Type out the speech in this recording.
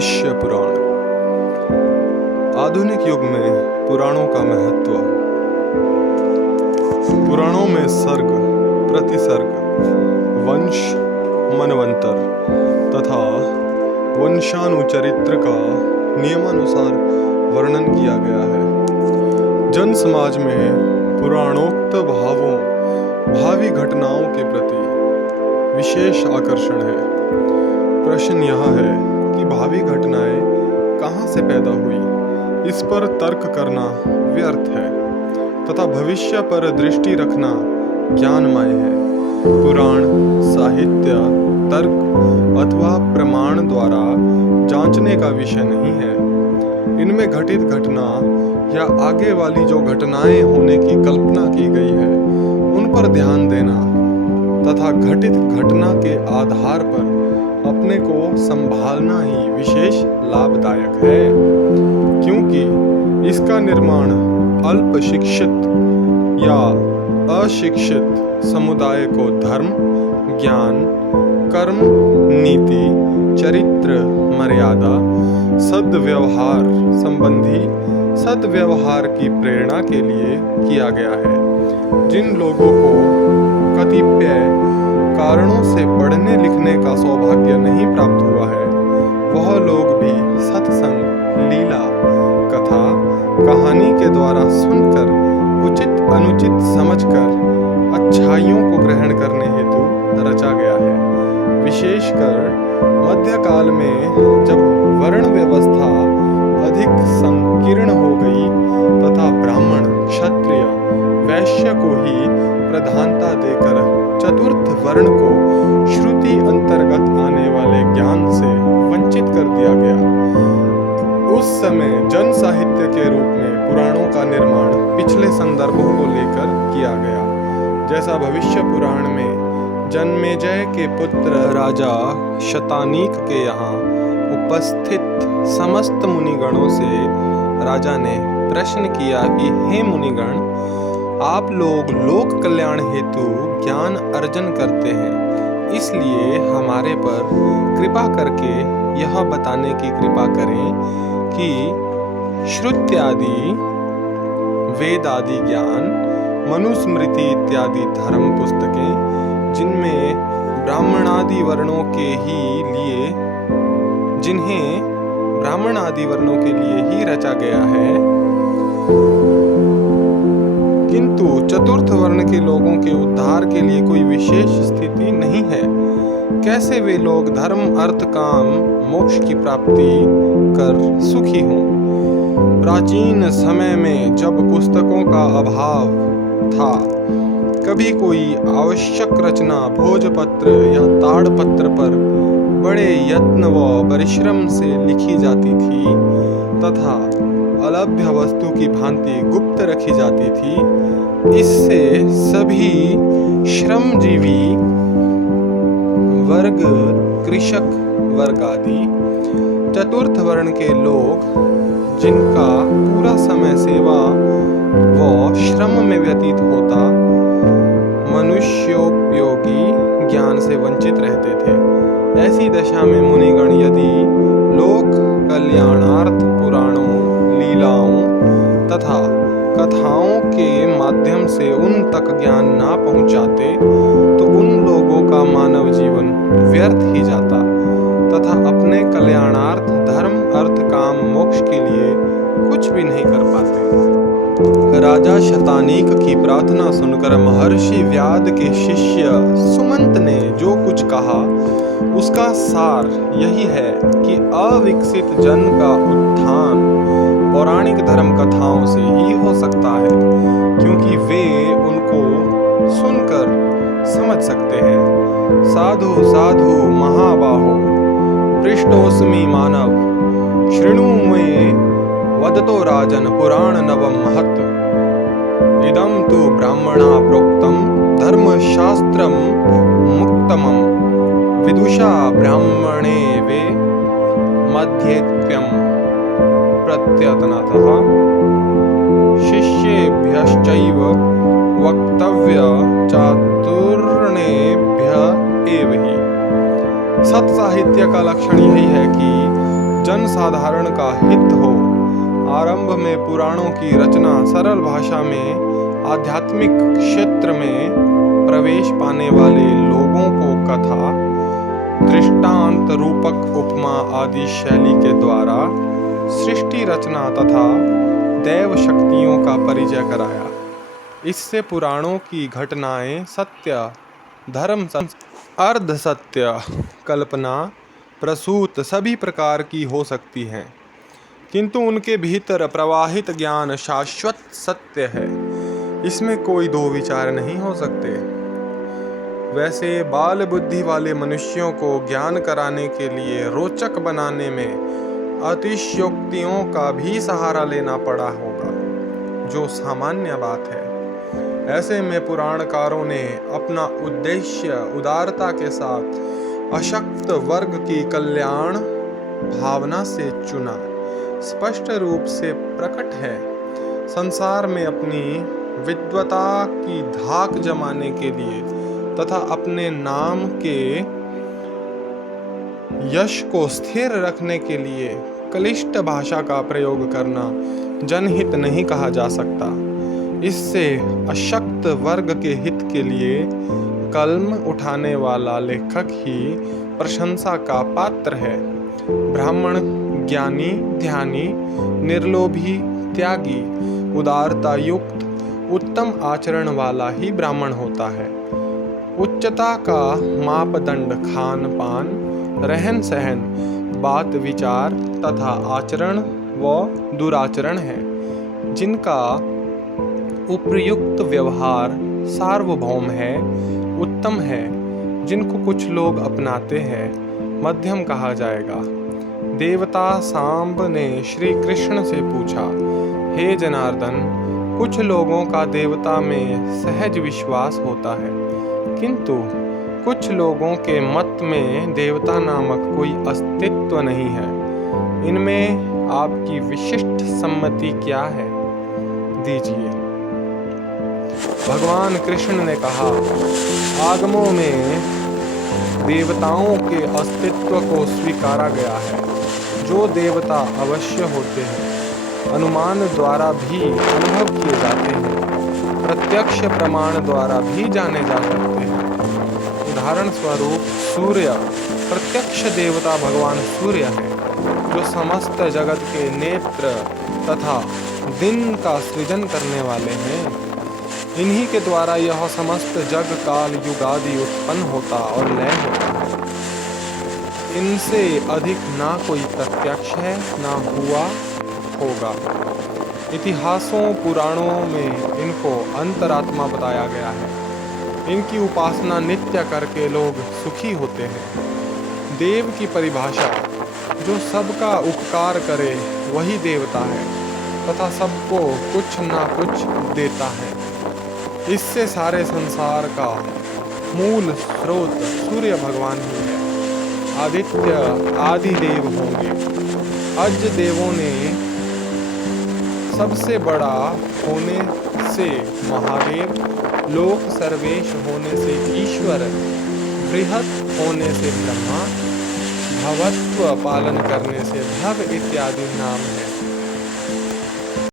भविष्य पुराण। आधुनिक युग में पुराणों का महत्व। पुराणों में सर्ग, प्रतिसर्ग, वंश, मनवंतर तथा वंशानुचरित्र का नियमानुसार वर्णन किया गया है। जन समाज में पुराणोक्त भावी घटनाओं के प्रति विशेष आकर्षण है। प्रश्न यह है कि भावी घटनाएं कहाँ से पैदा हुई, इस पर तर्क करना व्यर्थ है तथा भविष्य पर दृष्टि रखना ज्ञानमय है। पुराण, साहित्य, तर्क अथवा प्रमाण द्वारा जांचने का विषय नहीं है। इनमें घटित घटना या आगे वाली जो घटनाएं होने की कल्पना की गई है उन पर ध्यान देना तथा घटित घटना के आधार पर अपने को संभालना ही विशेष लाभदायक है, क्योंकि इसका निर्माण अल्प शिक्षित या अशिक्षित समुदाय को धर्म, ज्ञान, कर्म, नीति, चरित्र, मर्यादा, सद्व्यवहार संबंधी सद्व्यवहार की प्रेरणा के लिए किया गया है। जिन लोगों को कतिपय कारणों से पढ़ने लिखने का सौभाग्य नहीं प्राप्त हुआ है, वह लोग भी सत्संग, लीला, कथा, कहानी के द्वारा सुनकर उचित अनुचित समझकर अच्छाइयों को ग्रहण करने हेतु रचा गया है। विशेषकर मध्यकाल में जब वर्ण व्यवस्था अधिक संकीर्ण हो गई तथा ब्राह्मण, क्षत्रिय, वैश्य को ही प्रधानता देकर चतुर्थ वर्ण को श्रुति अंतर्गत आने वाले ज्ञान से वंचित कर दिया गया। उस समय जन साहित्य के रूप में पुराणों का निर्माण पिछले संदर्भों को लेकर किया गया। जैसा भविष्य पुराण में जन्मेजय के पुत्र राजा शतानीक के यहाँ उपस्थित समस्त मुनिगणों से राजा ने प्रश्न किया कि हे मुनिगण, आप लोग लोक कल्याण हेतु ज्ञान अर्जन करते हैं, इसलिए हमारे पर कृपा करके यह बताने की कृपा करें कि श्रुत्यादि, वेद आदि ज्ञान, मनुस्मृति इत्यादि धर्म पुस्तकें जिनमें ब्राह्मणादि वर्णों के लिए ही रचा गया है, किंतु चतुर्थ वर्ण के लोगों के उद्धार के लिए कोई विशेष स्थिति नहीं है। कैसे वे लोग धर्म, अर्थ, काम, मोक्ष की प्राप्ति कर सुखी हों। प्राचीन समय में जब पुस्तकों का अभाव था, कभी कोई आवश्यक रचना भोजपत्र या ताड़पत्र पर बड़े यत्न व परिश्रम से लिखी जाती थी तथा अलभ्य वस्तु की भांति गुप्त रखी जाती थी। इससे सभी श्रमजीवी वर्ग, कृषक वर्ग आदि चतुर्थ वर्ण के लोग, जिनका पूरा समय सेवा व श्रम में व्यतीत होता, मनुष्योपयोगी ज्ञान से वंचित रहते थे। ऐसी दशा में मुनिगण यदि लोक कल्याणार्थ पुराणों, लीलाओं तथा कथाओं के माध्यम से उन तक ज्ञान ना पहुंचाते तो उन लोगों का मानव जीवन व्यर्थ ही जाता तथा अपने कल्याणार्थ धर्म, अर्थ, काम, मोक्ष के लिए कुछ भी नहीं कर पाते। राजा शतानीक की प्रार्थना सुनकर महर्षि व्याद के शिष्य सुमंत ने जो कुछ कहा उसका सार यही है कि अविकसित जन का उत्थान पौराणिक धर्म कथाओं से ही हो सकता है, क्योंकि वे उनको सुनकर समझ सकते हैं। साधु साधु महाबाहो पृष्ठोस्मि मानव, शृणु मे वदतो राजन पुराण नवम महत्। इदं तु ब्राह्मणा प्रोक्तं धर्मशास्त्रं मुक्तमं, विदुषा ब्राह्मणे वे मध्येत्यं प्रत्यतनतः शिष्येभ्यश्चैव वक्तव्य चातुर्णेभ्य एव ही। सत साहित्य का लक्षण यही है कि जन साधारण का हित हो। आरंभ में पुराणों की रचना सरल भाषा में आध्यात्मिक क्षेत्र में प्रवेश पाने वाले लोगों को कथा, दृष्टांत, रूपक, उपमा आदि शैली के द्वारा सृष्टि रचना तथा दैव शक्तियों का परिचय कराया। इससे पुराणों की घटनाएं सत्य, धर्म, अर्ध सत्य, कल्पना प्रसूत सभी प्रकार की हो सकती हैं, किंतु उनके भीतर प्रवाहित ज्ञान शाश्वत सत्य है। इसमें कोई दो विचार नहीं हो सकते। वैसे बाल बुद्धि वाले मनुष्यों को ज्ञान कराने के लिए रोचक बनाने में अतिशयोक्तियों का भी सहारा लेना पड़ा होगा, जो सामान्य बात है। ऐसे में पुराणकारों ने अपना उद्देश्य उदारता के साथ अशक्त वर्ग की कल्याण भावना से चुना। स्पष्ट रूप से प्रकट है, संसार में अपनी विद्वता की धाक जमाने के लिए तथा अपने नाम के यश को स्थिर रखने के लिए क्लिष्ट भाषा का प्रयोग करना जनहित नहीं कहा जा सकता। इससे अशक्त वर्ग के हित के लिए कलम उठाने वाला लेखक ही प्रशंसा का पात्र है। ब्राह्मण ज्ञानी, ध्यानी, निर्लोभी, त्यागी, उदारता युक्त, उत्तम आचरण वाला ही ब्राह्मण होता है। उच्चता का मापदंड खान पान, रहन सहन, बात विचार तथा आचरण व दुराचरण है, जिनका उपयुक्त व्यवहार सार्वभौम है, उत्तम है। जिनको कुछ लोग अपनाते हैं, मध्यम कहा जाएगा। देवता सांब ने श्री कृष्ण से पूछा, हे जनार्दन, कुछ लोगों का देवता में सहज विश्वास होता है, किंतु कुछ लोगों के मत में देवता नामक कोई अस्तित्व नहीं है। इनमें आपकी विशिष्ट सम्मति क्या है, दीजिए। भगवान कृष्ण ने कहा, आगमों में देवताओं के अस्तित्व को स्वीकारा गया है। जो देवता अवश्य होते हैं, अनुमान द्वारा भी अनुभव किए जाते हैं, प्रत्यक्ष प्रमाण द्वारा भी जाने जा सकते हैं। उदाहरण स्वरूप सूर्य प्रत्यक्ष देवता भगवान सूर्य है, जो समस्त जगत के नेत्र तथा दिन का सृजन करने वाले हैं। इन्हीं के द्वारा यह समस्त जग काल युगादि उत्पन्न होता और लय होता है। इनसे अधिक ना कोई प्रत्यक्ष है, ना हुआ होगा। इतिहासों पुराणों में इनको अंतरात्मा बताया गया है। इनकी उपासना नित्य करके लोग सुखी होते हैं। देव की परिभाषा, जो सबका उपकार करे वही देवता है तथा सबको कुछ ना कुछ देता है। इससे सारे संसार का मूल स्रोत सूर्य भगवान ही है। आदित्य आदि देव होंगे। अज देवों ने सबसे बड़ा होने से महादेव, लोक सर्वेश होने से ईश्वर, बृहत होने से ब्रह्मा, भवत्व पालन करने से भव इत्यादि नाम है।